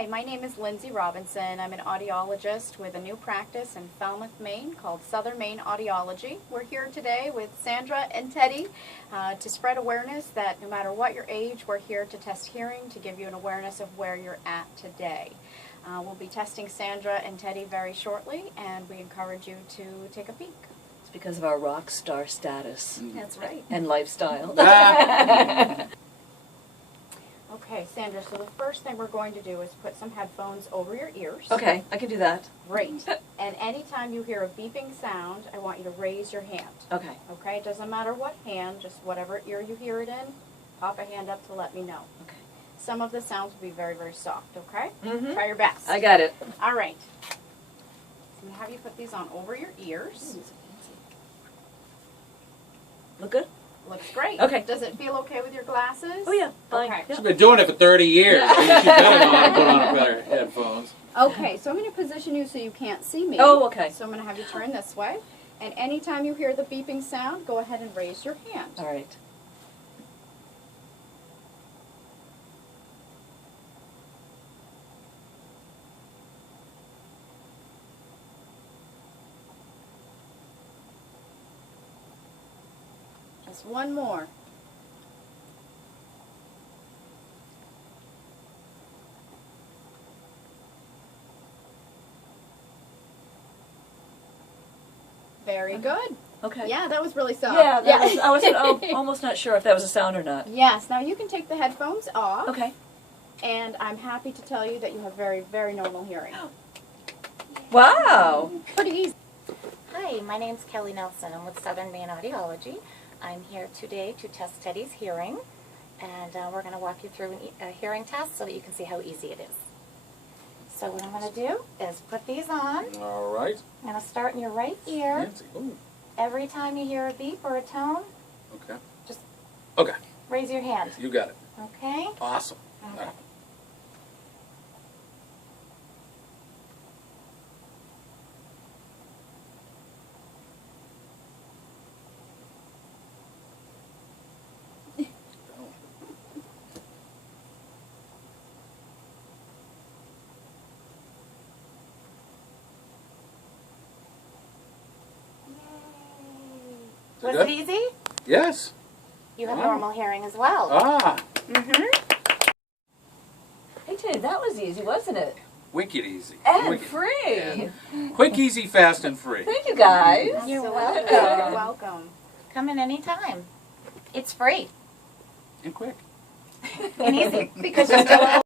Hi, my name is Lindsay Robinson. I'm an audiologist with a new practice in Falmouth, Maine called Southern Maine Audiology. We're here today with Sandra and Teddy to spread awareness that no matter what your age, we're here to test hearing to give you an awareness of where you're at today. We'll be testing Sandra and Teddy very shortly, and we encourage you to take a peek. It's because of our rock star status That's right. and lifestyle. Okay, Sandra, so the first thing we're going to do is put some headphones over your ears. Okay, I can do that. Great. And anytime you hear a beeping sound, I want you to raise your hand. Okay. Okay, it doesn't matter what hand, just whatever ear you hear it in, pop a hand up to let me know. Okay. Some of the sounds will be very, very soft, okay? Mm-hmm. Try your best. I got it. All right. So I'm going to have you put these on over your ears. Look good? Looks great. Okay. Does it feel okay with your glasses? Oh yeah, fine. Okay. Yeah. She's been doing it for 30 years. She better know how to put on a pair of headphones. Okay, so I'm going to position you so you can't see me. Oh, okay. So I'm going to have you turn this way. And anytime you hear the beeping sound, go ahead and raise your hand. All right. Just one more. Very good. Okay. Yeah, that was really soft. Yeah, that was, I was almost not sure if that was a sound or not. Yes, now you can take the headphones off. Okay. And I'm happy to tell you that you have very, very normal hearing. Wow. Pretty easy. Hi, my name's Kelly Nelson. I'm with Southern Maine Audiology. I'm here today to test Teddy's hearing, and we're going to walk you through a hearing test so that you can see how easy it is. So what I'm going to do is put these on. All right. I'm going to start in your right ear. Nancy. Ooh. Every time you hear a beep or a tone, Okay. Just- Okay. raise your hand. You got it. Okay? Awesome. All Okay. right. Was Good? it easy? Yes. You have Wow. normal hearing as well. Ah. Mm-hmm. Hey Teddy, that was easy, wasn't it? Wicked easy. And Wicked. free. Yeah. Quick, easy, fast, and free. Thank you guys. You're So welcome. You're welcome. Come in anytime. It's free And quick. and easy because you're still at